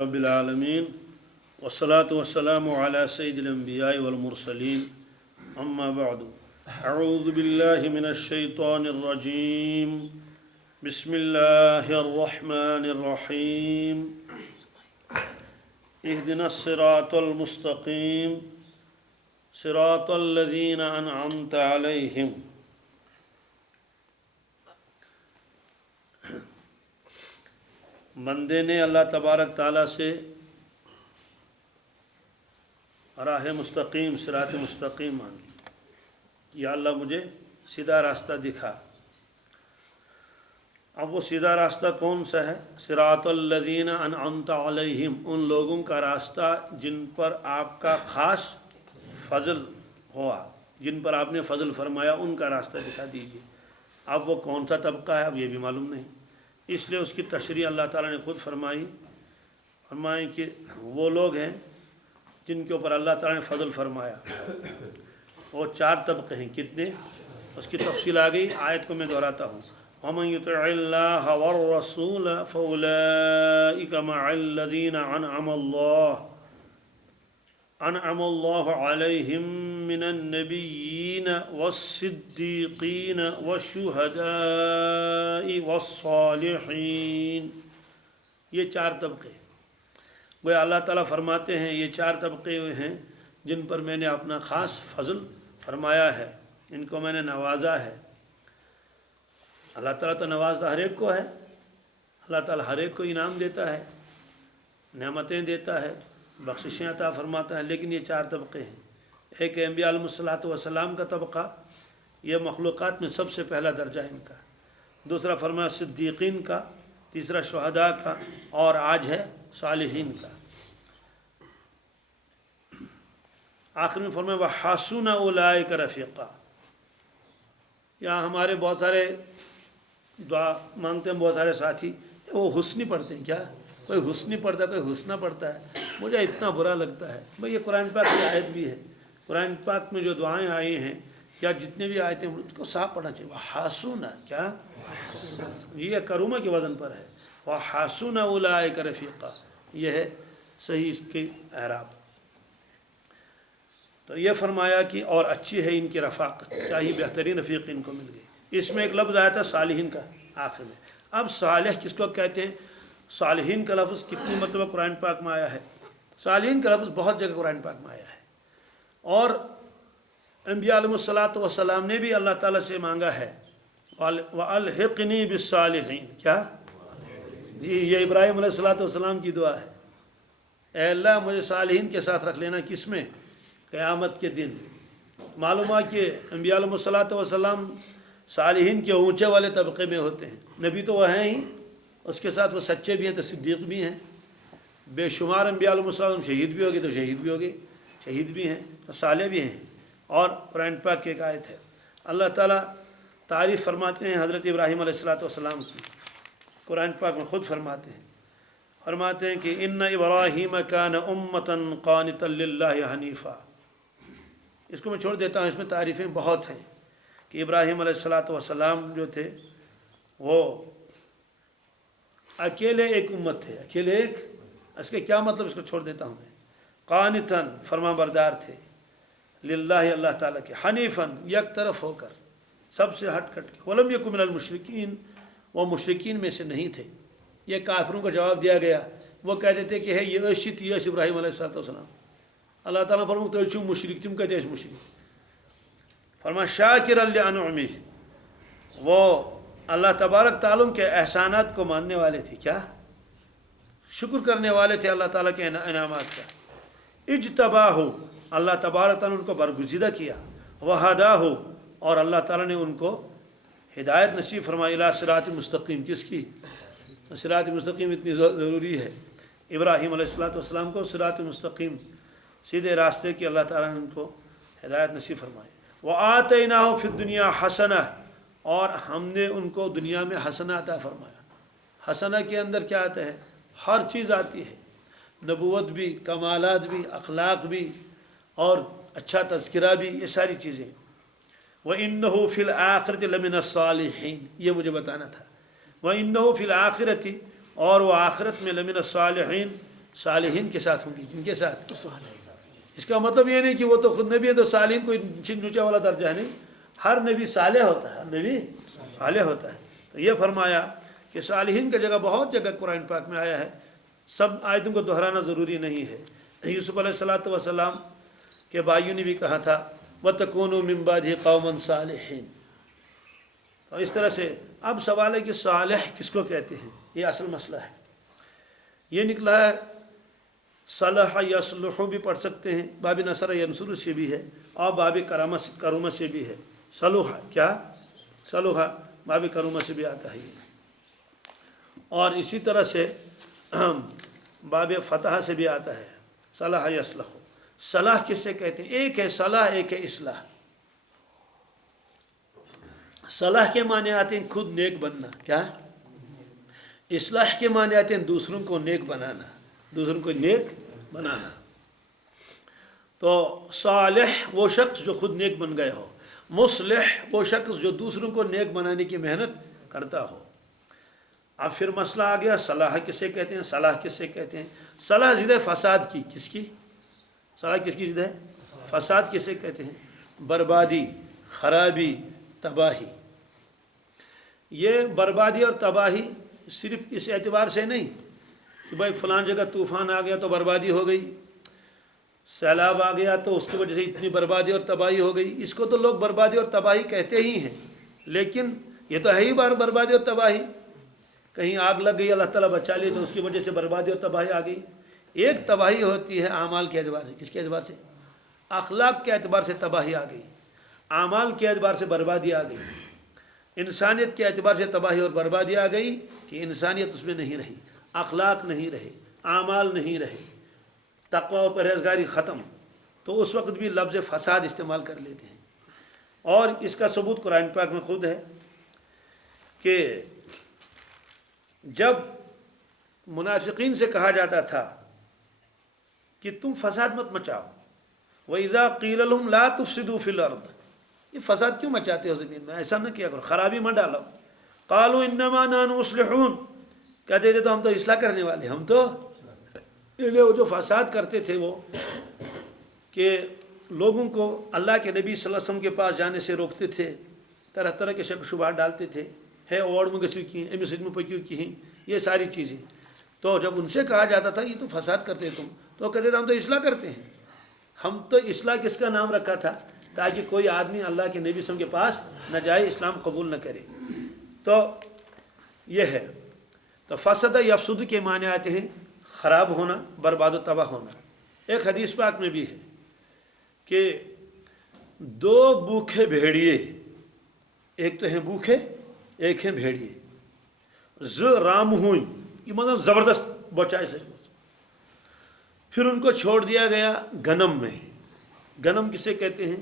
رب العالمین والصلاة والسلام علی سید الانبیاء والمرسلین اما بعد اعوذ باللہ من الشیطان الرجیم بسم اللہ الرحمن الرحیم اہدنا الصراط المستقیم صراط الذین انعمت علیہم۔ بندے نے اللہ تبارک تعالیٰ سے راہ مستقیم صراط مستقیم مانگی کہ یا اللہ مجھے سیدھا راستہ دکھا۔ اب وہ سیدھا راستہ کون سا ہے؟ صراط الذین انعمت علیہم، ان لوگوں کا راستہ جن پر آپ کا خاص فضل ہوا، جن پر آپ نے فضل فرمایا، ان کا راستہ دکھا دیجیے۔ اب وہ کون سا طبقہ ہے اب یہ بھی معلوم نہیں، اس لیے اس کی تشریح اللہ تعالیٰ نے خود فرمائی کہ وہ لوگ ہیں جن کے اوپر اللہ تعالیٰ نے فضل فرمایا۔ وہ چار طبقے ہیں، کتنے؟ اس کی تفصیل آ گئی، آیت کو میں دہراتا ہوں۔ وَمَن يُطِعِ اللَّهَ وَالرَّسُولَ فَأُولَٰئِكَ مَعَ الَّذِينَ أَنْعَمَ اللَّهُ عَلَيْهِم مِّنَ النَّبِيِّينَ وَالصِّدِّيقِينَ وَالشُّهَدَاءِ وَالصَّالِحِينَ۔ یہ چار طبقے وہ اللہ تعالیٰ فرماتے ہیں، یہ چار طبقے ہیں جن پر میں نے اپنا خاص فضل فرمایا ہے، ان کو میں نے نوازا ہے۔ اللہ تعالیٰ تو نوازتا ہر ایک کو ہے، اللہ تعالیٰ ہر ایک کو انعام دیتا ہے، نعمتیں دیتا ہے، بخششیں عطا فرماتا ہے، لیکن یہ چار طبقے ہیں۔ ایک انبیاء علیہ السلام کا طبقہ، یہ مخلوقات میں سب سے پہلا درجہ ان کا۔ دوسرا فرمایا صدیقین کا، تیسرا شہداء کا، اور آج ہے صالحین کا۔ آخر میں فرمایا وَحَسُنَ أُولَٰئِكَ رَفِيقًا۔ یہاں ہمارے بہت سارے دعا مانگتے ہیں، بہت سارے ساتھی وہ حسنی پڑھتے ہیں، کیا کوئی حسنی پڑھتا ہے، کوئی حسنہ پڑھتا ہے، مجھے اتنا برا لگتا ہے۔ بھئی یہ قرآن پاک کی آیت بھی ہے، قرآن پاک میں جو دعائیں آئی ہیں یا جتنے بھی آیتیں ہیں اس کو صاف پڑھنا چاہیے۔ وَحَسُنَ، کیا یہ کرومہ کے وزن پر ہے، وَحَسُنَ أُولَٰئِكَ رَفِيقًا، یہ ہے صحیح اس کے اعراب۔ تو یہ فرمایا کہ اور اچھی ہے ان کی رفاقت، کیا ہی بہترین رفیق ان کو مل گئی۔ اس میں ایک لفظ آیا تھا صالحین کا آخر میں۔ اب صالح کس کو کہتے ہیں؟ صالحین کا لفظ کتنی مرتبہ قرآن پاک میں آیا ہے؟ صالحین کا لفظ بہت جگہ قرآن پاک میں آیا ہے، اور انبیاء علیہ السلام نے بھی اللہ تعالیٰ سے مانگا ہے وَأَلْحِقْنِي بِالصَّالِحِينَ۔ کیا؟ جی یہ ابراہیم علیہ السلام کی دعا ہے، اے اللہ مجھے صالحین کے ساتھ رکھ لینا۔ کس میں؟ قیامت کے دن۔ معلوم ہے کہ انبیاء علیہ السلام صالحین کے اونچے والے طبقے میں ہوتے ہیں، نبی تو وہ ہیں ہی، اس کے ساتھ وہ سچے بھی ہیں تو صدیق بھی ہیں، بے شمار انبیاء علیہ السلام شہید بھی ہوگے تو شہید بھی ہوگے، شہید بھی ہیں تو صالح بھی ہیں۔ اور قرآن پاک کی ایک آیت ہے، اللہ تعالیٰ تعریف فرماتے ہیں حضرت ابراہیم علیہ السلام کی، قرآن پاک میں خود فرماتے ہیں کہ ان ابراہیم کان امۃ قانتا للہ حنیفا۔ اس کو میں چھوڑ دیتا ہوں، اس میں تعریفیں بہت ہیں کہ ابراہیم علیہ السلام جو تھے وہ اکیلے ایک امت تھے، اکیلے ایک، اس کے کیا مطلب اس کو چھوڑ دیتا ہوں میں۔ قانتاً فرما بردار تھے، للہ اللہ تعالیٰ کے، حنیفاً یک طرف ہو کر، سب سے ہٹ کٹ کے، ولم یکن من المشرکین، وہ مشرکین میں سے نہیں تھے۔ یہ کافروں کو جواب دیا گیا، وہ کہتے تھے کہ ہے یہ اشت یس ابراہیم علیہ السلام، اللہ تعالیٰ فرمو تو چھو مشرک، تم کہتے ہیں مشرک۔ فرما شاکرا لانعمہ، وہ اللہ تبارک تعالیٰ کے احسانات کو ماننے والے تھے، کیا شکر کرنے والے تھے اللہ تعالیٰ کے انعامات کا۔ اجتباہ، اللہ تبارک تعالیٰ نے ان کو برگزیدہ کیا، وہداہ، اور اللہ تعالیٰ نے ان کو ہدایت نصیب فرمائی، الی صراط مستقیم۔ کس کی؟ صراط مستقیم اتنی ضروری ہے، ابراہیم علیہ السلام کو صراط مستقیم، سیدھے راستے کی اللہ تعالیٰ نے ان کو ہدایت نصیب فرمائی۔ وآتیناہ فی الدنیا حسنہ، اور ہم نے ان کو دنیا میں حسنہ عطا فرمایا۔ حسنہ کے اندر کیا آتا ہے؟ ہر چیز آتی ہے، نبوت بھی، کمالات بھی، اخلاق بھی، اور اچھا تذکرہ بھی، یہ ساری چیزیں۔ وَإِنَّهُ فِي الْآخِرَةِ لَمِنَ الصَّالِحِينَ، یہ مجھے بتانا تھا۔ وَإِنَّهُ فِي الْآخِرَةِ، اور وہ آخرت میں لمن الصالحین صالحین کے ساتھ ہوں گی. جن کے ساتھ؟ اس کا مطلب یہ نہیں کہ وہ تو خود نبی ہے تو صالحین کوئی نیچے والا درجہ ہے. نہیں، ہر نبی صالح ہوتا ہے، ہر نبی صالح ہوتا ہے. تو یہ فرمایا کہ صالحین کا جگہ بہت جگہ قرآن پاک میں آیا ہے، سب آیتوں کو دہرانا ضروری نہیں ہے. یوسف علیہ الصلاۃ والسلام کے بھائیوں نے بھی کہا تھا وَتَكُونُوا مِن بَعْدِهِ قَوْمًا صَالِحِينَ. تو اس طرح سے اب سوال ہے کہ صالح کس کو کہتے ہیں، یہ اصل مسئلہ ہے. یہ نکلا ہے صلح یصلح بھی پڑھ سکتے ہیں، باب نصر ینصر سے بھی ہے، اور باب کرمہ سے بھی ہے. صلح کیا؟ صلح باب کرمہ سے بھی آتا ہے. اور اسی طرح سے باب فتح سے بھی آتا ہے. صلح یصلح، صلاح کس سے کہتے ہیں؟ ایک ہے صلاح، ایک ہے اصلاح. صلاح کے معنی آتے ہیں خود نیک بننا، کیا؟ اصلاح کے معنی آتے ہیں دوسروں کو نیک بنانا، دوسروں کو نیک بنانا. تو صالح وہ شخص جو خود نیک بن گئے ہو، مصلح وہ شخص جو دوسروں کو نیک بنانے کی محنت کرتا ہو. اب پھر مسئلہ آ گیا صلاح کسے کہتے ہیں، صلاح کسے کہتے ہیں؟ صلاح ضد ہے فساد کی. کس کی؟ صلاح کس کی ضد ہے؟ فساد کسے کہتے ہیں؟ بربادی، خرابی، تباہی. یہ بربادی اور تباہی صرف اس اعتبار سے نہیں کہ بھائی فلان جگہ طوفان آ گیا تو بربادی ہو گئی، سیلاب آ گیا تو اس کی وجہ سے اتنی بربادی اور تباہی ہو گئی. اس کو تو لوگ بربادی اور تباہی کہتے ہی ہیں، لیکن یہ تو ہے ہی بربادی اور تباہی. کہیں آگ لگ گئی، اللہ تعالیٰ بچا لی تو اس کی وجہ سے بربادی اور تباہی آ گئی. ایک تباہی ہوتی ہے اعمال کے اعتبار سے. کس کے اعتبار سے؟ اخلاق کے اعتبار سے تباہی آ گئی، اعمال کے اعتبار سے بربادی آ گئی. انسانیت کے اعتبار سے تباہی اور بربادی آ گئی کہ انسانیت اس میں نہیں رہی، اخلاق نہیں رہے، اعمال نہیں رہے، تقوی و پرہیزگاری ختم. تو اس وقت بھی لفظ فساد استعمال کر لیتے ہیں. اور اس کا ثبوت قرآن پاک میں خود ہے کہ جب منافقین سے کہا جاتا تھا کہ تم فساد مت مچاؤ، وَإِذَا قِيلَ لَهُمْ لَا تُفْسِدُوا فِي الْأَرْضِ، یہ فساد کیوں مچاتے ہو زمین میں، ایسا نہ کیا کرو، خرابی مت ڈالو. قَالُوا إِنَّمَا نَحْنُ مُصْلِحُونَ، کہتے تھے تو ہم تو اصلاح کرنے والے، ہم تو وہ جو فساد کرتے تھے وہ کہ لوگوں کو اللہ کے نبی صلی اللہ علیہ وسلم کے پاس جانے سے روکتے تھے، طرح طرح کے شک شبہات ڈالتے تھے، ہے اوڑ میں کسی کی امی سجم پکیو کی ہیں، یہ ساری چیزیں. تو جب ان سے کہا جاتا تھا یہ تو فساد کرتے تم، تو کہتے تھے ہم تو اصلاح کرتے ہیں. ہم تو اصلاح کس کا نام رکھا تھا تاکہ کوئی آدمی اللہ کے نبی صلی اللہ علیہ وسلم کے پاس نہ جائے، اسلام قبول نہ کرے. تو یہ ہے. تو فسد یفسد کے معنی آتے ہیں خراب ہونا، برباد و تباہ ہونا. ایک حدیث پاک میں بھی ہے کہ دو بھوکے بھیڑیے، ایک تو ہیں بھوکے ایک ہیں بھیڑیے، رام ہوئی، یہ مطلب زبردست بچا اس لیے. پھر ان کو چھوڑ دیا گیا گنم میں. گنم کسے کہتے ہیں؟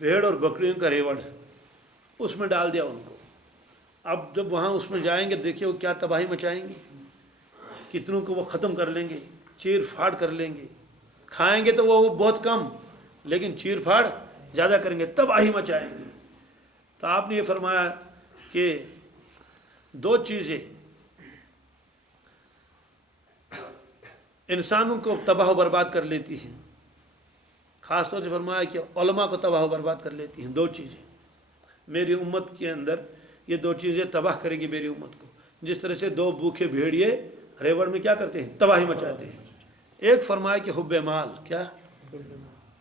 بھیڑ اور بکریوں کا ریوڑ، اس میں ڈال دیا ان کو. اب جب وہاں اس میں جائیں گے دیکھیں وہ کیا تباہی مچائیں گے، کتنوں کو وہ ختم کر لیں گے، چیر پھاڑ کر لیں گے. کھائیں گے تو وہ بہت کم، لیکن چیر پھاڑ زیادہ کریں گے، تباہی مچائیں گے. تو آپ نے یہ فرمایا کہ دو چیزیں انسانوں کو تباہ و برباد کر لیتی ہیں، خاص طور سے فرمایا کہ علماء کو تباہ و برباد کر لیتی ہیں. دو چیزیں میری امت کے اندر، یہ دو چیزیں تباہ کریں گی میری امت کو. جس طرح سے دو بھوکے بھیڑیے ریوڑ میں کیا کرتے ہیں؟ تباہی مچاتے ہیں. ایک فرمایا کہ حب مال، کیا؟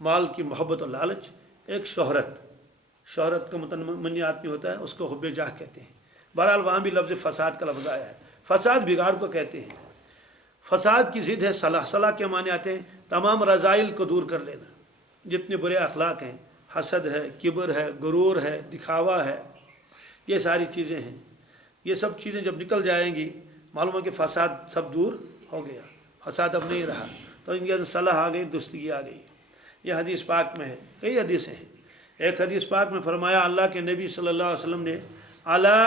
مال کی محبت اور لالچ. ایک شہرت کا متمنی آدمی ہوتا ہے، اس کو حب جاہ کہتے ہیں. بہرحال وہاں بھی لفظ فساد کا لفظ آیا ہے. فساد بگاڑ کو کہتے ہیں. فساد کی ضد ہے صلاح. صلاح کے معنی آتے ہیں تمام رذائل کو دور کر لینا، جتنے برے اخلاق ہیں، حسد ہے، کبر ہے، غرور ہے، دکھاوا ہے، یہ ساری چیزیں ہیں. یہ سب چیزیں جب نکل جائیں گی معلوم ہے کہ فساد سب دور ہو گیا، فساد اب نہیں رہا. تو ان کے اندر صلاح آ گئی، درستگی آ گئی. یہ حدیث پاک میں ہے، کئی حدیثیں ہیں. ایک حدیث پاک میں فرمایا اللہ کے نبی صلی اللہ علیہ وسلم نے الا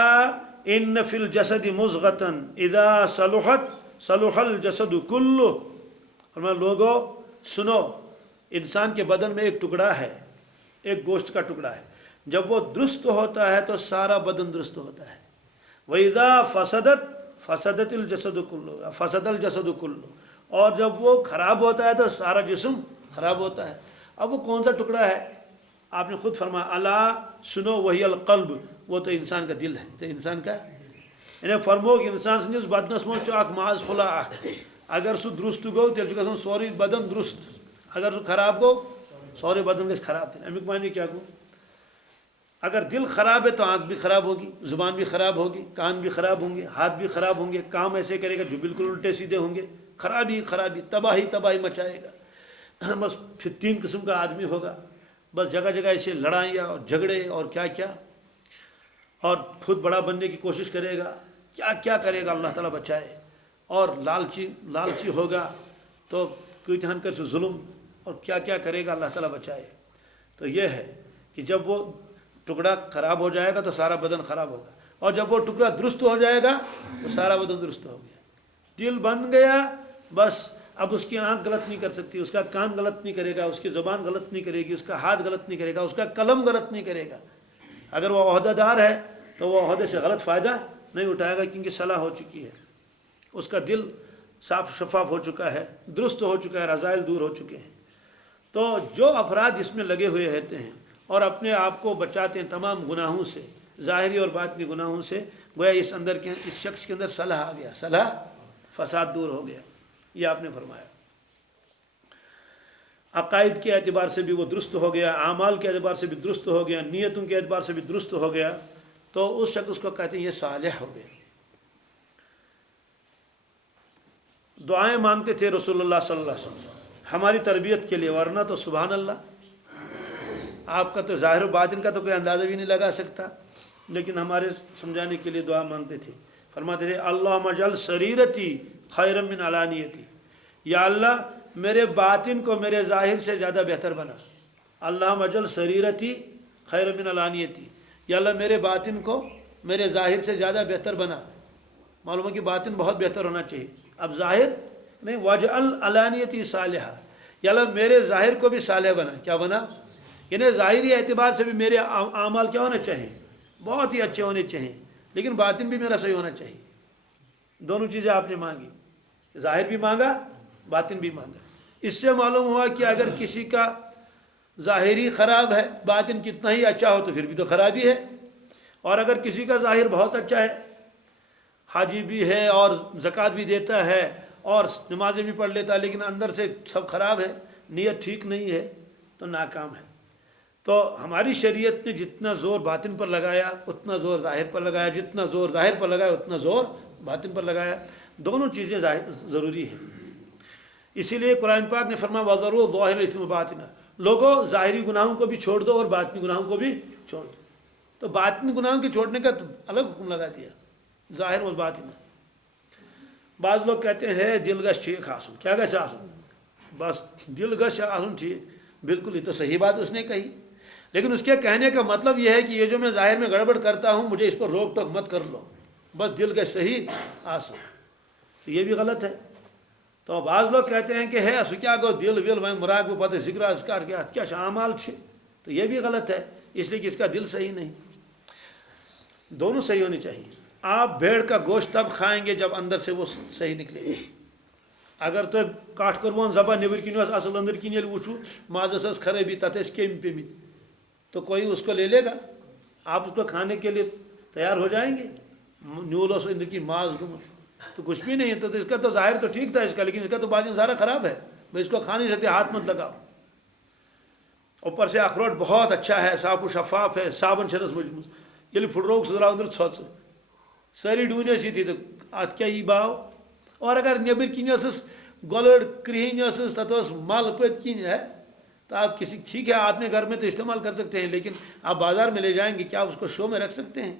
ان فی الجسد مضغۃ اذا صلحت صلح الجسد کلہ. فرمایا لوگو سنو، انسان کے بدن میں ایک ٹکڑا ہے، ایک گوشت کا ٹکڑا ہے، جب وہ درست ہوتا ہے تو سارا بدن درست ہوتا ہے. وَإِذَا فَسَدَتْ فَسَدَتِ الْجَسَدُ كُلُّهُ فَسَدَ الْجَسَدُ كُلُّهُ. اور جب وہ خراب ہوتا ہے تو سارا جسم خراب ہوتا ہے۔ اب وہ کون سا ٹکڑا ہے؟ آپ نے خود فرمایا اللہ سنو وہی القلب، وہ تو انسان کا دل ہے، تو انسان کا یعنی فرمو کہ انسان سندس بدنس مجھ ماز پھلا اگر سہ درست گو تیل گھن سوری بدن درست، اگر سہ خراب گو سوری بدن گھس خراب تیل۔ امیک معنی کیا گو؟ اگر دل خراب ہے تو آنکھ بھی خراب ہوگی، زبان بھی خراب ہوگی، کان بھی خراب ہوں گے، ہاتھ بھی خراب ہوں گے، کام ایسے کرے گا جو بالکل الٹے سیدھے ہوں گے، خرابی خرابی تباہی تباہی مچائے گا۔ بس پھر 3 قسم کا آدمی ہوگا، بس جگہ جگہ ایسے لڑائیاں اور جھگڑے اور کیا کیا، اور خود بڑا بننے کی کوشش کرے گا، کیا کیا کرے گا، اللہ تعالیٰ بچائے۔ اور لالچی ہوگا تو کتہن کر سے ظلم اور کیا کیا کرے گا، اللہ تعالیٰ بچائے۔ تو یہ ہے کہ جب وہ ٹکڑا خراب ہو جائے گا تو سارا بدن خراب ہوگا، اور جب وہ ٹکڑا درست ہو جائے گا تو سارا بدن درست ہو گیا۔ دل بن گیا بس اب اس کی آنکھ غلط نہیں کر سکتی، اس کا کان غلط نہیں کرے گا، اس کی زبان غلط نہیں کرے گی، اس کا ہاتھ غلط نہیں کرے گا، اس کا قلم غلط نہیں کرے گا۔ اگر وہ عہدہ دار ہے تو وہ عہدے سے غلط فائدہ نہیں اٹھائے گا، کیونکہ صلاح ہو چکی ہے، اس کا دل صاف شفاف ہو چکا ہے، درست ہو چکا ہے، رذائل دور ہو چکے ہیں۔ تو جو افراد اس میں لگے ہوئے رہتے ہیں اور اپنے آپ کو بچاتے ہیں تمام گناہوں سے، ظاہری اور باطنی گناہوں سے، گویا اس شخص کے اندر صلاح آ گیا، صلاح فساد دور ہو گیا، یہ آپ نے فرمایا۔ عقائد کے اعتبار سے بھی وہ درست ہو گیا، اعمال کے اعتبار سے بھی درست ہو گیا، نیتوں کے اعتبار سے بھی درست ہو گیا، تو اس شخص کو کہتے ہیں یہ صالح ہو گیا۔ دعائیں مانگتے تھے رسول اللہ صلی اللہ علیہ وسلم ہماری تربیت کے لیے، ورنہ تو سبحان اللہ آپ کا تو ظاہر و باطن کا تو کوئی اندازہ بھی نہیں لگا سکتا، لیکن ہمارے سمجھانے کے لیے دعا مانگتے تھے، فرماتے تھے اللہم اجعل سریرتی خیرا من علانیتی، یا اللہ میرے باطن کو میرے ظاہر سے زیادہ بہتر بنا، اللہم اجعل سریرتی خیرا من علانیتی، یا اللہ میرے باطن کو میرے ظاہر سے زیادہ بہتر بنا۔ معلوم ہے کہ باطن بہت بہتر ہونا چاہیے، اب ظاہر نہیں، واجعل علانیتی صالحہ، یا اللہ میرے ظاہر کو بھی صالح بنا، کیا بنا؟ یعنی ظاہری اعتبار سے بھی میرے اعمال کیا ہونے چاہیے؟ بہت ہی اچھے ہونے چاہیے، لیکن باطن بھی میرا صحیح ہونا چاہیے۔ دونوں چیزیں آپ نے مانگی، ظاہر بھی مانگا، باطن بھی مانگا۔ اس سے معلوم ہوا کہ اگر کسی کا ظاہری خراب ہے، باطن کتنا ہی اچھا ہو تو پھر بھی تو خرابی ہے، اور اگر کسی کا ظاہر بہت اچھا ہے، حاجی بھی ہے اور زکوٰۃ بھی دیتا ہے اور نمازیں بھی پڑھ لیتا ہے، لیکن اندر سے سب خراب ہے، نیت ٹھیک نہیں ہے، تو ناکام ہے۔ تو ہماری شریعت نے جتنا زور باطن پر لگایا اتنا زور ظاہر پر لگایا، جتنا زور ظاہر پر لگایا اتنا زور باطن پر لگایا، دونوں چیزیں ضروری ہیں۔ اسی لیے قرآن پاک نے فرمایا وَذَرُوا ظَاهِرَ الْإِثْمِ وَبَاطِنَهُ، لوگوں ظاہری گناہوں کو بھی چھوڑ دو اور باطنی گناہوں کو بھی چھوڑ دو۔ تو باطنی گناہوں کے چھوڑنے کا تو الگ حکم لگا دیا، ظاہر و باطن۔ بعض لوگ کہتے ہیں دل گش ٹھیک آسن، کیا گش آسن؟ بس دل گش آسن ٹھیک، بالکل یہ تو صحیح بات اس نے کہی، لیکن اس کے کہنے کا مطلب یہ ہے کہ یہ جو میں ظاہر میں گڑبڑ کرتا ہوں مجھے اس پر روک ٹوک مت کر لو، بس دل گش صحیح آسن، تو یہ بھی غلط ہے۔ تو بعض لوگ کہتے ہیں کہ ہے اس کیا گو دل ویل میں مراقبہ پتہ ذکر اذکار کیا اعمال چھے، تو یہ بھی غلط ہے، اس لیے کہ اس کا دل صحیح نہیں۔ دونوں صحیح ہونی چاہیے۔ آپ بھیڑ کا گوشت تب کھائیں گے جب اندر سے وہ صحیح نکلے گا۔ اگر تو کاٹ کروان زبان نیبر کن اصل اندر کن یل وچھو مازس خرابی تتھ کیم پیمت تو کوئی اس کو لے لے گا، آپ اس کو کھانے کے لیے تیار ہو جائیں گے؟ نیول اس اندر کی ماز گمت تو کچھ بھی نہیں ہے، تو اس کا تو ظاہر تو ٹھیک تھا اس کا، لیکن اس کا تو باطن سارا خراب ہے، بھائی اس کو کھا نہیں سکتے، ہاتھ مت لگاؤ۔ اوپر سے اخروٹ بہت اچھا ہے، صاف و شفاف ہے، صابن چھس مجموع یل پھٹروک سہ درا اندر ژھۄژ ساری ڈونے سی تو ات کیا یہ باو۔ اور اگر نیبر کن گولڑ کرہین تتھ مل پت کن ہے تو آپ کسی ٹھیک ہے آپ نے گھر میں تو استعمال کر سکتے ہیں، لیکن آپ بازار میں لے جائیں گے، کیا اس کو شو میں رکھ سکتے ہیں؟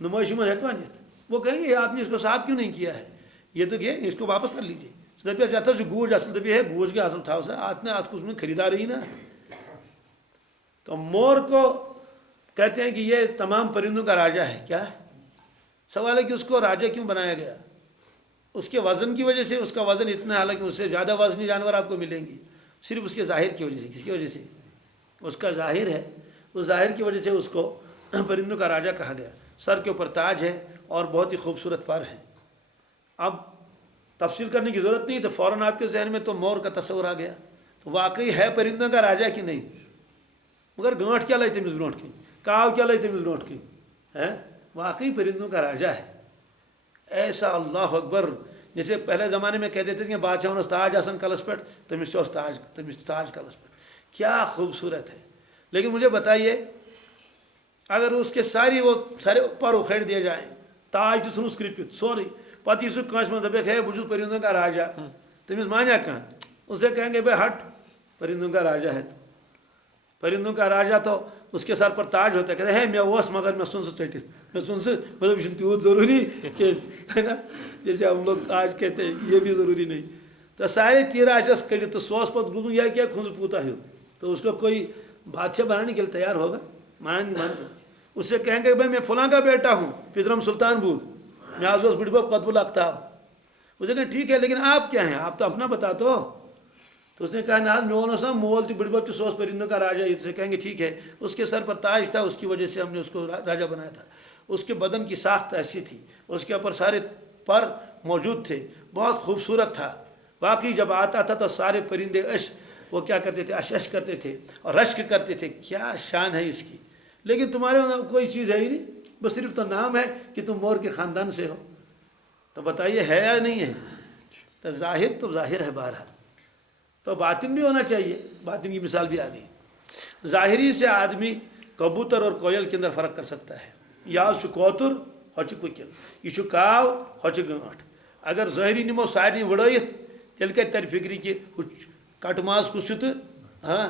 نمائشوں میں ہیکوا نت، وہ کہیں گے آپ نے اس کو صاف کیوں نہیں کیا ہے، یہ تو کیا اس کو واپس کر لیجیے۔ دپیس ات گوج اصل دپی ہے گوج کے اصل تھاو سا ات نے ات کچھ خریدار ہی نا۔ تو مور کو کہتے ہیں کہ یہ تمام پرندوں کا راجا ہے، کیا ہے؟ سوال ہے کہ اس کو راجا کیوں بنایا گیا؟ اس کے وزن کی وجہ سے، اس کا وزن اتنا ہے، حالانکہ اس سے زیادہ وزنی جانور آپ کو ملیں گے، صرف اس کے ظاہر کی وجہ سے۔ کس کی وجہ سے؟ اس کا ظاہر ہے، اس ظاہر کی وجہ سے اس کو پرندوں کا راجا کہا گیا۔ سر کے اوپر تاج ہے اور بہت ہی خوبصورت پر ہے۔ اب تفصیل کرنے کی ضرورت نہیں، تو فوراً آپ کے ذہن میں تو مور کا تصور آ گیا. تو واقعی ہے پرندوں کا راجا کہ نہیں؟ مگر گانٹ کیا لائی تمس برونٹ کن، کاو کیا لائی تمس برونٹ کن ہے؟ واقعی پرندوں کا راجا ہے. ایسا اللہ اکبر. جیسے پہلے زمانے میں کہتے تھے کہ بادشاہ تاج آسان کلس پہ، تمس تاج کلس پہ. کیا خوبصورت ہے. لیکن مجھے بتائیے، اگر اس کے وہ سارے پر اکھیڑ دیے جائیں، تاج تو ژھنس کرپت سورے، پتہ یہ کنس میں دپیک ہے بہت پرندوں کا راجا، تمس مانیا کہاں؟ اسے کہیں گے بھائی ہٹ، پرندوں کا راجا ہے. تو پرندوں کا راجا تو اس کے سر پر تاج ہوتا ہے. کہتے ہیں میں اوس مگر میں سن سے ٹھٹت، میں سن سے مطلب یہ تیوت ضروری کہ ہے نا، جیسے ہم لوگ آج کہتے ہیں کہ یہ بھی ضروری نہیں. تو سارے تیر آس کڑت تو سوس پتہ گزن یا کیا کھنز پوتا ہو، تو اس کو کوئی بادشاہ بنانے کے لیے تیار ہوگا؟ مان اس سے کہیں گے بھائی میں فلاں کا بیٹا ہوں، پدرم سلطان بود، میں آج اس بڑی بب قطب الاقطاب. اسے کہیں ٹھیک ہے، لیکن آپ کیا ہیں؟ آپ تو اپنا بتا تو اس نے کہا نہ میون نا مول تو بڑی بب تو سوس پرندوں کا راجا. اسے کہیں گے ٹھیک ہے، اس کے سر پر تاج تھا، اس کی وجہ سے ہم نے اس کو راجا بنایا تھا. اس کے بدن کی ساخت ایسی تھی، اس کے اوپر سارے پر موجود تھے، بہت خوبصورت تھا. واقعی جب آتا تھا تو سارے پرندے وہ کیا کرتے تھے؟ اش کرتے تھے اور رشک کرتے تھے. کیا شان ہے اس کی. لیکن تمہارے کوئی چیز ہے ہی نہیں، بس صرف تو نام ہے کہ تم مور کے خاندان سے ہو. تو بتائیے ہے یا نہیں ہے؟ تو ظاہر ہے. بہرحال تو باطن بھی ہونا چاہیے. باطن کی مثال بھی آ گئی. ظاہری سے آدمی کبوتر اور کوئل کے اندر فرق کر سکتا ہے. یا کوتر ہوچ ککل، یہ کاو ہوچ گانٹ. اگر ظاہری نمو سارے وڑیت تیل کت تر فکری کہ کٹ ماز کس تو ہاں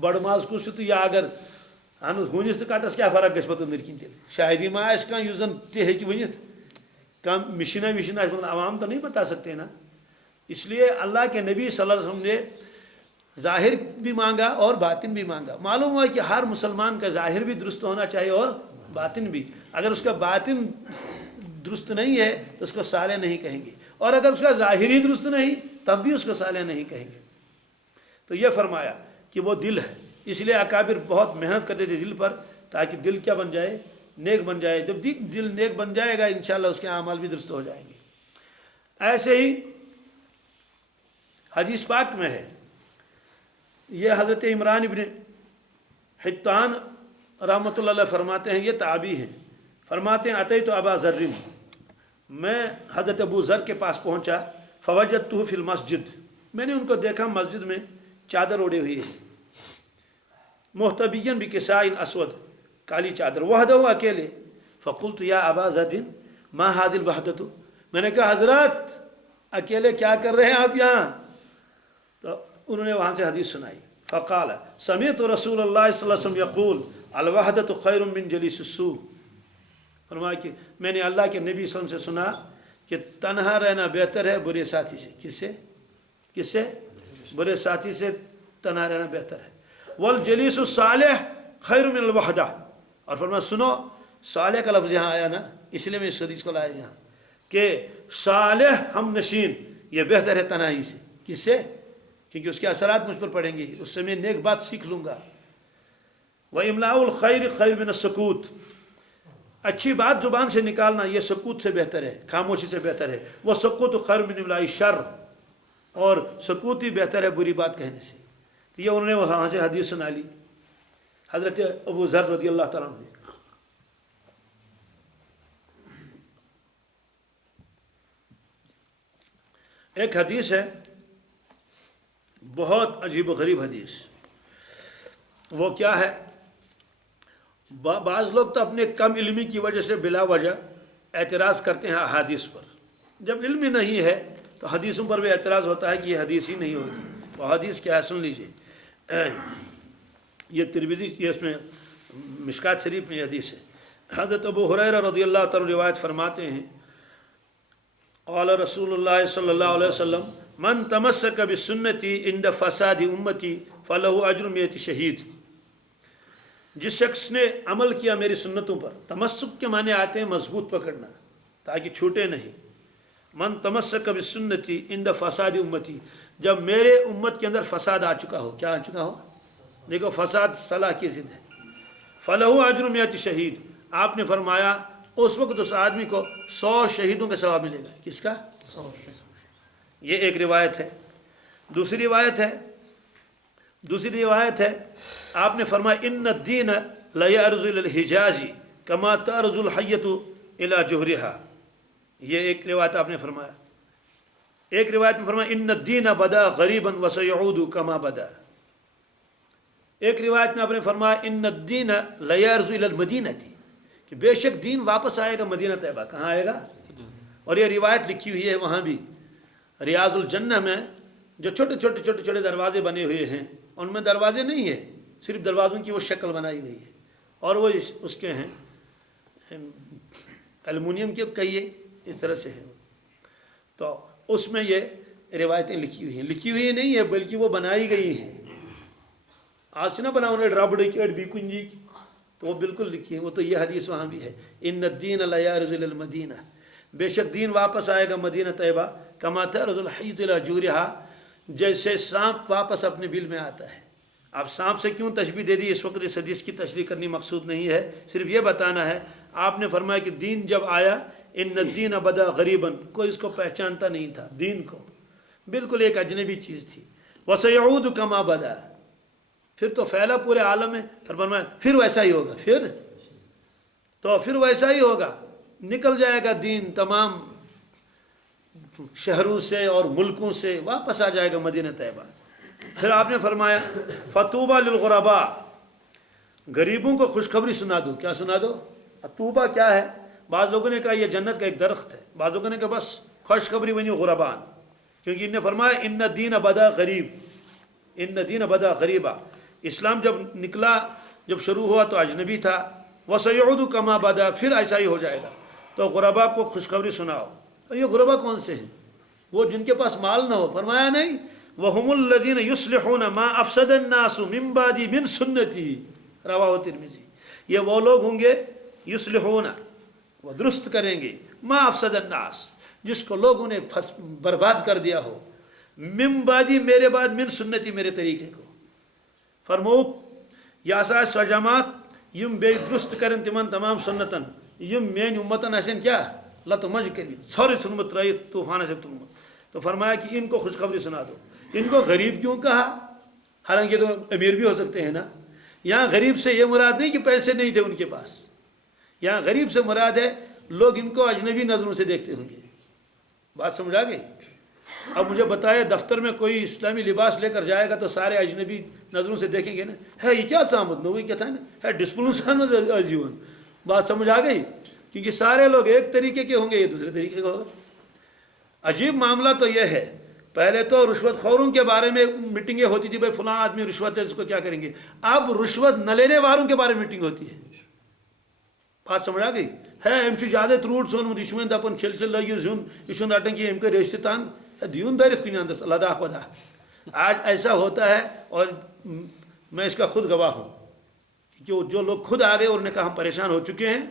بڑ ماز کس تو، یا اگر اہن ہونس تو کٹس کیا فرق گھس پتہ أندر کن تیل؟ شاید یہ ما آس کھانا یس زن تہ ہیکہ ونتھ، کم مشینہ آس عوام تو نہیں بتا سکتے نا. اس لیے اللہ کے نبی صلی اللہ علیہ وسلم نے ظاہر بھی مانگا اور باطن بھی مانگا. معلوم ہوا کہ ہر مسلمان کا ظاہر بھی درست ہونا چاہیے اور باطن بھی. اگر اس کا باطن درست نہیں ہے تو اس کو صالح نہیں کہیں گے، اور اگر اس کا ظاہر ہی درست نہیں تب بھی اس کو صالح نہیں کہیں گے. تو یہ فرمایا کہ وہ دل ہے. اس لیے اکابر بہت محنت کرتے تھے دل پر، تاکہ دل کیا بن جائے؟ نیک بن جائے. جب دل نیک بن جائے گا انشاءاللہ اس کے اعمال بھی درست ہو جائیں گے. ایسے ہی حدیث پاک میں ہے، یہ حضرت عمران ابن حطان رحمۃ اللہ علیہ فرماتے ہیں، یہ تابعی ہیں، فرماتے ہیں اتیت ابا ذر، میں حضرت ابو ذر کے پاس پہنچا، فوجدتہ فی المسجد، میں نے ان کو دیکھا مسجد میں چادر اوڑے ہوئی ہے، محتبین بکساء اسود، کالی چادر، وحدہ اکیلے. فقلت یا ابا ذر ما هذه الوحدۃ، میں نے کہا حضرت اکیلے کیا کر رہے ہیں آپ یہاں؟ تو انہوں نے وہاں سے حدیث سنائی. فقال سمعت رسول اللہ صلی اللہ علیہ وسلم یقول الوحدۃ خیر من جلیس السوء، فرمایا کہ میں نے اللہ کے نبی صلی اللہ علیہ وسلم سے سنا کہ تنہا رہنا بہتر ہے برے ساتھی سے. کس سے؟ برے ساتھی سے تنہا رہنا بہتر ہے. والجلیس الصالح خیر من الوحدہ، اور فرمایا سنو صالح کا لفظ یہاں آیا نا، اس لیے میں اس حدیث کو لایا یہاں کہ صالح ہم نشین یہ بہتر ہے تنہائی سے. کس سے؟ کیونکہ اس کے اثرات مجھ پر پڑیں گے، اس سے میں نیک بات سیکھ لوں گا. وَإِمْلَاءُ الْخَيْرِ خَيْرٌ مِنَ السُّكُوتِ، اچھی بات زبان سے نکالنا یہ سکوت سے بہتر ہے، خاموشی سے بہتر ہے. وَالسُّكُوتُ خَيْرٌ مِنْ إِمْلَاءِ الشَّرِّ، اور سکوت ہی بہتر ہے بری بات کہنے سے. تو یہ انہوں نے وہاں سے حدیث سنا لی حضرت ابو ذر رضی اللہ تعالیٰ عنہ. ایک حدیث ہے بہت عجیب و غریب حدیث. وہ کیا ہے؟ بعض لوگ تو اپنے کم علمی کی وجہ سے بلا وجہ اعتراض کرتے ہیں احادیث پر. جب علم ہی نہیں ہے تو حدیثوں پر بھی اعتراض ہوتا ہے کہ یہ حدیث ہی نہیں ہوتی. وہ حدیث کیا ہے سن لیجیے. یہ ترمذی، یہ اس میں مشکات شریف میں یہ حدیث ہے. حضرت ابو ہریرہ رضی اللہ تعالیٰ روایت فرماتے ہیں قال رسول اللہ صلی اللہ علیہ وسلم من تمسک بسنتی عند فساد امتی فلہ اجر 100 شہید. جس شخص نے عمل کیا میری سنتوں پر، تمسک کے معنی آتے ہیں مضبوط پکڑنا تاکہ چھوٹے نہیں. من تمسک بسنتی عند فساد امتی، جب میرے امت کے اندر فساد آ چکا ہو. کیا آ چکا ہو؟ دیکھو فساد صلاح کی ضد ہے. فلہ اجر 100 شہید، آپ نے فرمایا اس وقت اس آدمی کو 100 شہیدوں کا ثواب ملے گا. کس کا؟ یہ ایک روایت ہے. دوسری روایت ہے آپ نے فرمایا ان الدین لا یرز الی الحجاز کما ترز الحیۃ الی جوہرها. یہ ایک روایت آپ نے فرمایا. ایک روایت میں فرمایا ان الدین بدا غریبا وسیعود کما بدا. ایک روایت میں آپ نے فرمایا ان الدین لا یرز الی المدینہ، کہ بے شک دین واپس آئے گا مدینہ طیبہ. کہاں آئے گا؟ اور یہ روایت لکھی ہوئی ہے وہاں بھی ریاض الجنہ میں، جو چھوٹے چھوٹے دروازے بنے ہوئے ہیں، ان میں دروازے نہیں ہیں، صرف دروازوں کی وہ شکل بنائی گئی ہے، اور وہ اس کے ہیں ایلومینیم کے کہیے اس طرح سے ہیں. تو اس میں یہ روایتیں لکھی ہوئی نہیں ہے بلکہ وہ بنائی گئی ہیں. آج سے نہ بناؤ نے رابڑی کی بھی کنجی کی، تو وہ بالکل لکھی ہے. وہ تو یہ حدیث وہاں بھی ہے ان الدین لا یرز الی المدینہ، بے شک دین واپس آئے گا مدینہ طیبہ کما ترز الحیۃ الی جوہرها، جیسے سانپ واپس اپنے بل میں آتا ہے. اب سانپ سے کیوں تشبیہ دے دی، اس وقت اس حدیث کی تشریح کرنی مقصود نہیں ہے، صرف یہ بتانا ہے. آپ نے فرمایا کہ دین جب آیا ان الدین بدا غریبا، کوئی اس کو پہچانتا نہیں تھا، دین کو بالکل ایک اجنبی چیز تھی. وسیعود کما بدا، پھر تو پھیلا پورے عالم میں. فرمایا پھر ویسا ہی ہوگا، پھر ویسا ہی ہوگا، نکل جائے گا دین تمام شہروں سے اور ملکوں سے، واپس آ جائے گا مدینہ طیبہ. پھر آپ نے فرمایا فطوبى للغرباء، غریبوں کو خوشخبری سنا دو. کیا سنا دو؟ طوبہ کیا ہے؟ بعض لوگوں نے کہا یہ جنت کا ایک درخت ہے، بعض لوگوں نے کہا بس خوشخبری بنی غربان، کیونکہ انہوں نے فرمایا ان الدین بدا غریب، ان الدین بدا غریبا. اسلام جب نکلا، جب شروع ہوا تو اجنبی تھا. وسیعود کما بدا، پھر ایسا ہی ہو جائے گا. تو غربا کو خوشخبری سناؤ. اور یہ غربا کون سے ہیں؟ وہ جن کے پاس مال نہ ہو. فرمایا نہیں وَهُمُ الَّذِينَ يُصْلِحُونَ مَا أَفْسَدَ النَّاسُ مِن بَعْدِي مِن سُنَّتِي، رواہ ترمذی. یہ وہ لوگ ہوں گے یصلحون، وہ درست کریں گے، ما افسد الناس، جس کو لوگوں نے برباد کر دیا ہو، من بعدی میرے بعد، من سنتی میرے طریقے کو. فرموک یا سا سجامات یم بے درست کرن تمن تمام سنتن یم مین امتن آسن کیا لت مج کری سوری سنمت ترائیت طوفان سے تنمت. تو فرمایا کہ ان کو خوشخبری سنا دو. ان کو غریب کیوں کہا؟ حالانکہ تو امیر بھی ہو سکتے ہیں نا. یہاں غریب سے یہ مراد نہیں کہ پیسے نہیں تھے ان کے پاس، یہاں غریب سے مراد ہے لوگ ان کو اجنبی نظروں سے دیکھتے ہوں گے. بات سمجھ آ گئی؟ اب مجھے بتائے دفتر میں کوئی اسلامی لباس لے کر جائے گا تو سارے اجنبی نظروں سے دیکھیں گے نا، ہے یہ کیا سامد نوی کیا تھا نا، ہے ڈسپلن سامد عزیون. بات سمجھ آ گئی؟ کیونکہ سارے لوگ ایک طریقے کے ہوں گے، یہ دوسرے طریقے کا ہوگا. عجیب معاملہ تو یہ ہے، پہلے تو رشوت خوروں کے بارے میں میٹنگیں ہوتی تھی، بھائی فلاں آدمی رشوت ہے اس کو کیا کریں گے. اب رشوت نہ لینے والوں کے بارے میں میٹنگ ہوتی ہے. بات سمجھ آ گئی؟ ہے ام زیادہ تروٹ سون یہ دپان چھل چھل لگی زیون یہ رٹن کہ ام کر ریشتہ تنگ دیون دارت کن اندس لداخ وداخ. آج ایسا ہوتا ہے اور میں اس کا خود گواہ ہوں کہ جو لوگ خود آ گئے اور نے کہا ہم پریشان ہو چکے ہیں،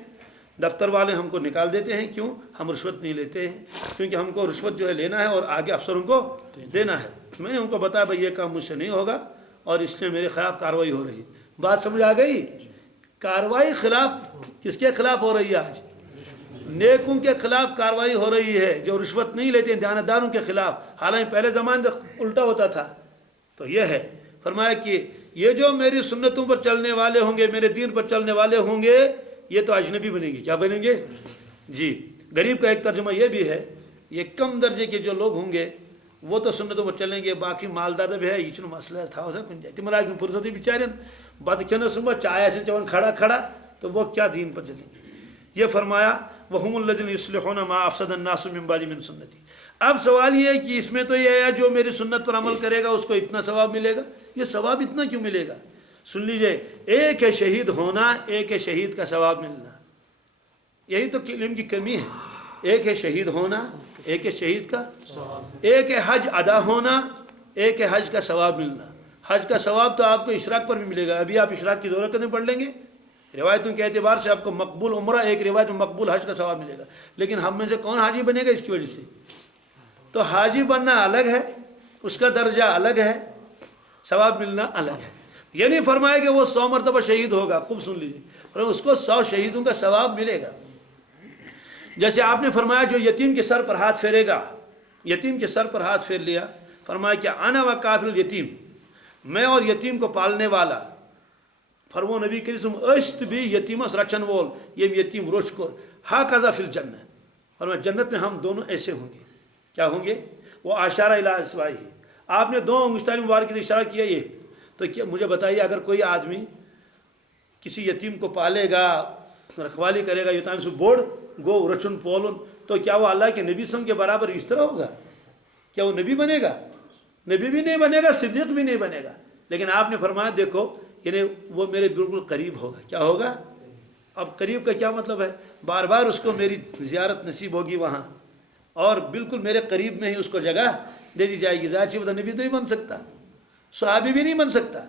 دفتر والے ہم کو نکال دیتے ہیں. کیوں؟ ہم رشوت نہیں لیتے ہیں، کیونکہ ہم کو رشوت جو ہے لینا ہے اور آگے افسروں کو دینا ہے. میں نے ان کو بتایا بھائی یہ کام مجھ سے نہیں ہوگا اور اس لیے میرے خلاف کارروائی ہو رہی ہے. بات سمجھ آ گئی؟ کارروائی خلاف کس کے خلاف ہو رہی ہے؟ آج نیکوں کے خلاف کارروائی ہو رہی ہے، جو رشوت نہیں لیتے ہیں دیانتداروں کے خلاف. حالانکہ پہلے زمانے میں الٹا ہوتا تھا. تو یہ ہے فرمایا کہ یہ جو میری سنتوں پر چلنے والے ہوں گے، میرے دین پر چلنے والے ہوں گے، یہ تو اجنبی بنیں گے. کیا بنیں گے؟ جی. غریب کا ایک ترجمہ یہ بھی ہے، یہ کم درجے کے جو لوگ ہوں گے وہ تو سنتوں پر چلیں گے، باقی مالدار بھی ہے یہ مسئلہ تھا کن جائے تم آج فرصتی بچارن بت کھانا صبح چائے آسن چون کھڑا کھڑا تو وہ کیا دین پر چلیں گے. یہ فرمایا وَهُمُ الَّذِينَ يُصْلِحُونَ مَا أَفْسَدَ النَّاسُ مِن بَعْدِ مِن سُنَّتِي. اب سوال یہ ہے کہ اس میں تو یہ ہے جو میری سنت پر عمل کرے گا اس کو اتنا ثواب ملے گا. یہ ثواب اتنا کیوں ملے گا؟ سن لیجئے، ایک ہے شہید ہونا، ایک ہے شہید کا ثواب ملنا. یہی تو علم کی کمی ہے. ایک ہے شہید ہونا، ایک ہے شہید کا، ایک ہے حج ادا ہونا، ایک ہے حج کا ثواب ملنا. حج کا ثواب تو آپ کو اشراق پر بھی ملے گا. ابھی آپ اشراق کی دورہ کرنے پڑھ لیں گے، روایتوں کے اعتبار سے آپ کو مقبول عمرہ، ایک روایت میں مقبول حج کا ثواب ملے گا. لیکن ہم میں سے کون حاجی بنے گا اس کی وجہ سے؟ تو حاجی بننا الگ ہے، اس کا درجہ الگ ہے، ثواب ملنا الگ ہے. یہ نہیں فرمایا کہ وہ 100 مرتبہ شہید ہوگا. خوب سن لیجیے، اس کو 100 شہیدوں کا ثواب ملے گا. جیسے آپ نے فرمایا جو یتیم کے سر پر ہاتھ پھیرے گا یتیم کے سر پر ہاتھ پھیر لیا، فرمایا کہ انا و کافل الیتیم، میں اور یتیم کو پالنے والا، فرمو نبی کریم صلی اللہ علیہ وسلم اشت بھی یتیمس رچن وول یم یتیم روش کو ہاکذا فی الجنہ، فرمایا جنت میں ہم دونوں ایسے ہوں گے، کیا ہوں گے؟ وہ اشارہ الی اصبعہ، آپ نے دو انگشتان مبارک سے اشارہ کیا یہ، تو کیا مجھے بتائیے اگر کوئی آدمی کسی یتیم کو پالے گا، رکھوالی کرے گا، یتان سے بوڑ گو رچن پولن، تو کیا وہ اللہ کے نبی صلی اللہ علیہ وسلم کے برابر اس طرح ہوگا؟ کیا وہ نبی بنے گا؟ نبی بھی نہیں بنے گا، صدیق بھی نہیں بنے گا۔ لیکن آپ نے فرمایا دیکھو یعنی وہ میرے بالکل قریب ہوگا، کیا ہوگا؟ اب قریب کا کیا مطلب ہے؟ بار بار اس کو میری زیارت نصیب ہوگی وہاں، اور بالکل میرے قریب میں ہی اس کو جگہ دے دی جائے گی۔ ظاہر سی بات ہے نبی تو نہیں بن سکتا، صحابی بھی نہیں بن سکتا،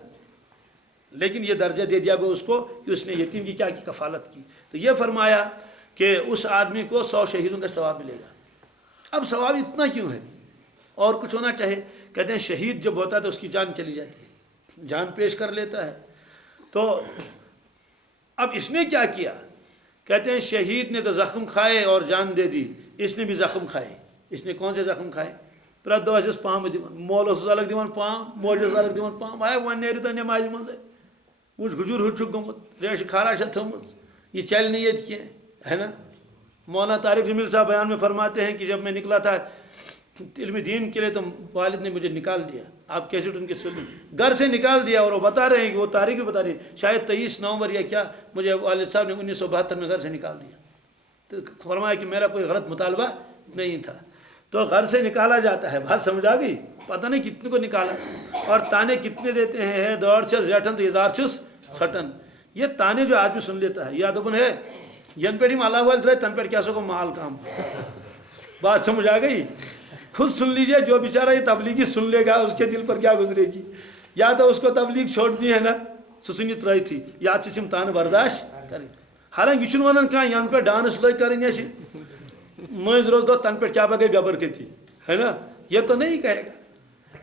لیکن یہ درجہ دے دیا گیا اس کو کہ اس نے یتیم کی کیا کی کفالت کی۔ تو یہ فرمایا کہ اس آدمی کو 100 شہیدوں کا ثواب ملے گا۔ اب ثواب اتنا کیوں ہے؟ اور کچھ ہونا چاہے؟ کہتے ہیں شہید جب ہوتا ہے تو اس کی جان چلی جاتی ہے، جان پیش کر لیتا ہے۔ تو اب اس نے کیا کیا؟ کہتے ہیں شہید نے تو زخم کھائے اور جان دے دی، اس نے بھی زخم کھائے۔ اس نے کون سے زخم کھائے؟ پرت دۄہ ٲسِس پامہٕ دِوان، مول اوسُس الگ دِوان پام، موجس الگ دِوان پام، آے وۄنۍ نیرِو تۄہہِ نٮ۪مازِ منٛزٕے، وٕچھ گُجُر ہُہ چھُکھ گوٚمُت، ریشہِ خارا چھےٚ تھٲومٕژ، یہ چلہِ نہٕ ییٚتہِ کینٛہہ، ہے نا؟ مولانا طارق جمیل صاحب بیان میں فرماتے ہیں کہ جب میں نکلا تھا علم دین کے لیے تو والد نے مجھے نکال دیا، آپ کیسٹ ان کے سنیں، گھر سے نکال دیا، اور وہ بتا رہے ہیں کہ وہ تاریخ بھی بتا رہی ہے، شاید 23 نومبر یا کیا مجھے والد صاحب نے 1972 میں گھر سے نکال دیا۔ تو فرمایا کہ میرا کوئی غلط مطالبہ نہیں تھا۔ تو گھر سے نکالا جاتا ہے، بات سمجھ آ گئی؟ پتہ نہیں کتنے کو نکالا، اور تانے کتنے دیتے ہیں، ہے دوڑ چھس زیٹھن تو اظہار چھس ژھٹن۔ یہ تانے جو آدمی سن لیتا ہے، یا دپن ہے ین پہ اللہ والے درائے تن پہ کیا سو کو مال کام، بات سمجھ آ گئی؟ خود سن لیجئے، جو بیچارہ یہ تبلیغی سن لے گا اس کے دل پر کیا گزرے گی؟ یا تو اس کو تبلیغ چھوڑنی ہے نا، سسنی ترائی تھی، یا چم تان برداشت کریں۔ حالانکہ یہ ونان کہاں ین پہ ڈانس لگ کریں ایسے مز روز دو تن پہ کیا بگے ببرکتی، ہے نا؟ یہ تو نہیں کہے گا۔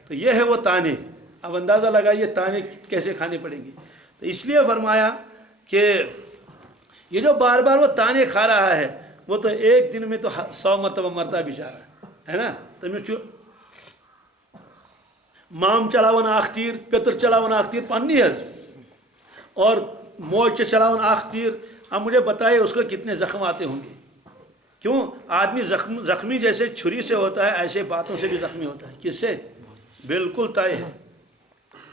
تو یہ ہے وہ تانے، اب اندازہ لگائیے تانے کیسے کھانے پڑیں گے۔ تو اس لیے فرمایا کہ یہ جو بار بار وہ تانے کھا رہا ہے، وہ تو ایک دن میں تو 100 مرتبہ مرتا بیچارہ، ہے نا؟ تمس مام چلاون اخ تیر، پتر چلاون اخ تیر پننی حض، اور موج چلاون اخ تیر۔ اب مجھے بتائے اس کو کتنے زخم آتے ہوں گے؟ کیوں؟ آدمی زخمی جیسے چھری سے ہوتا ہے، ایسے باتوں سے بھی زخمی ہوتا ہے۔ کس سے؟ بالکل طے ہے۔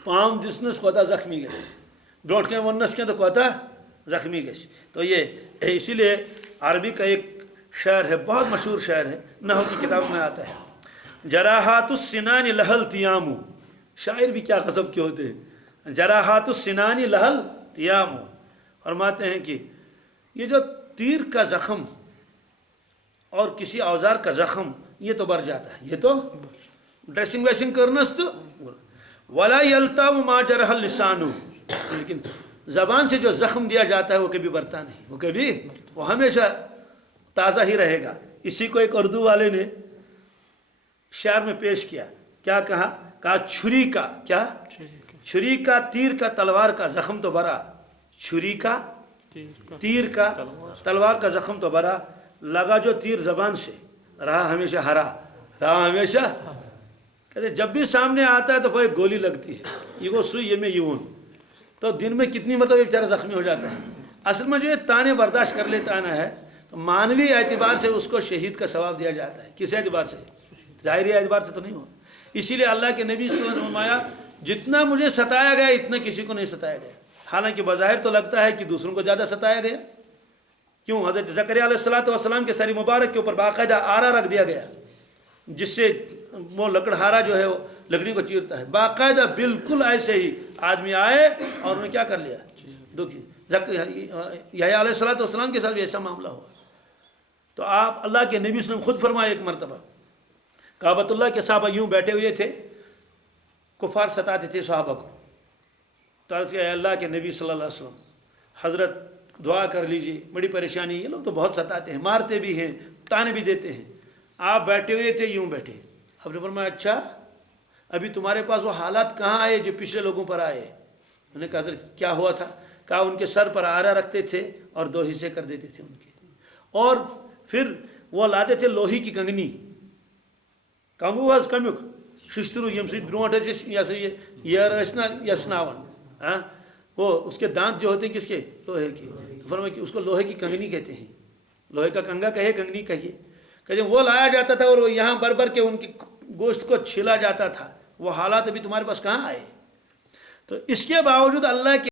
پام دسنس کوتا زخمی گھس، برونٹ کن ونس کی تو کوتا زخمی گھس۔ تو یہ اسی لیے عربی کا ایک شعر ہے، بہت مشہور شعر ہے، نحو کی کتاب میں آتا ہے، جراحات السنان لہل تیامو۔ شاعر بھی کیا غضب کے ہوتے ہیں، جراحات السنان لہل تیامو، فرماتے ہیں کہ یہ جو تیر کا زخم اور کسی اوزار کا زخم یہ تو بڑھ جاتا ہے، یہ تو ڈریسنگ ویسنگ کرنس تو ولا یلتام ما جرح اللسان، لیکن زبان سے جو زخم دیا جاتا ہے وہ کبھی برتا نہیں، وہ ہمیشہ تازہ ہی رہے گا۔ اسی کو ایک اردو والے نے شعر میں پیش کیا، کیا کہا چھری کا، کیا چھری کا تیر کا تلوار کا زخم تو بڑا، چھری کا تیر کا تلوار کا زخم تو بڑا، لگا جو تیر زبان سے رہا ہمیشہ ہرا، رہا ہمیشہ۔ کہتے جب بھی سامنے آتا ہے تو وہ ایک گولی لگتی ہے، یہ وہ سوئی یہ میں یون، تو دن میں کتنی مطلب ایک بیچارہ زخمی ہو جاتا ہے۔ اصل میں جو یہ تانے برداشت کر لیتا آنا ہے، تو مانوی اعتبار سے اس کو شہید کا ثواب دیا جاتا ہے۔ کس اعتبار سے؟ ظاہری اعتبار سے تو نہیں ہو۔ اسی لیے اللہ کے نبی صلی اللہ علیہ وسلم نے فرمایا جتنا مجھے ستایا گیا اتنا کسی کو نہیں ستایا گیا، حالانکہ بظاہر تو لگتا ہے کہ دوسروں کو زیادہ ستایا گیا۔ کیوں؟ حضرت زکریا علیہ السلام کے سر مبارک کے اوپر باقاعدہ آرا رکھ دیا گیا، جس سے وہ لکڑہارا جو ہے وہ لکڑی کو چیرتا ہے، باقاعدہ بالکل ایسے ہی آدمی آئے اور انہوں نے کیا کر لیا، دکھی۔ یحییٰ علیہ السلام کے ساتھ بھی ایسا معاملہ ہوا۔ تو آپ اللہ کے نبی صلی اللہ علیہ وسلم خود فرمائے ایک مرتبہ کعبۃ اللہ کے صحابہ یوں بیٹھے ہوئے تھے، کفار ستاتے تھے صحابہ کو، تو عرض کیا اللہ کے نبی صلی اللہ علیہ وسلم حضرت دعا کر لیجیے، بڑی پریشانی، یہ لوگ تو بہت ستاتے ہیں، مارتے بھی ہیں، تانے بھی دیتے ہیں، آپ بیٹھے ہوئے تھے یوں بیٹھے۔ اب نے فرمایا اچھا ابھی تمہارے پاس وہ حالات کہاں آئے جو پچھلے لوگوں پر آئے؟ انہوں نے کہا حضرت کیا ہوا تھا؟ کہا ان کے سر پر آرا رکھتے تھے اور 2 حصے کر دیتے تھے ان کے، اور پھر وہ لاتے تھے لوہی کی کنگنی، کنگو حظ کمیک ششترو یم سی برونٹ یہ سا یہ نا یسناون ہاں وہ اس کے دانت جو ہوتے ہیں کس کے لوہے کے تو فرمایا کہ اس کو لوہے کی کنگنی کہتے ہیں لوہے کا کنگا کہے کنگنی کہیے کہ جب وہ لایا جاتا تھا اور وہ یہاں بر بر کے ان کی گوشت کو چھلا جاتا تھا وہ حالات ابھی تمہارے پاس کہاں آئے تو اس کے باوجود اللہ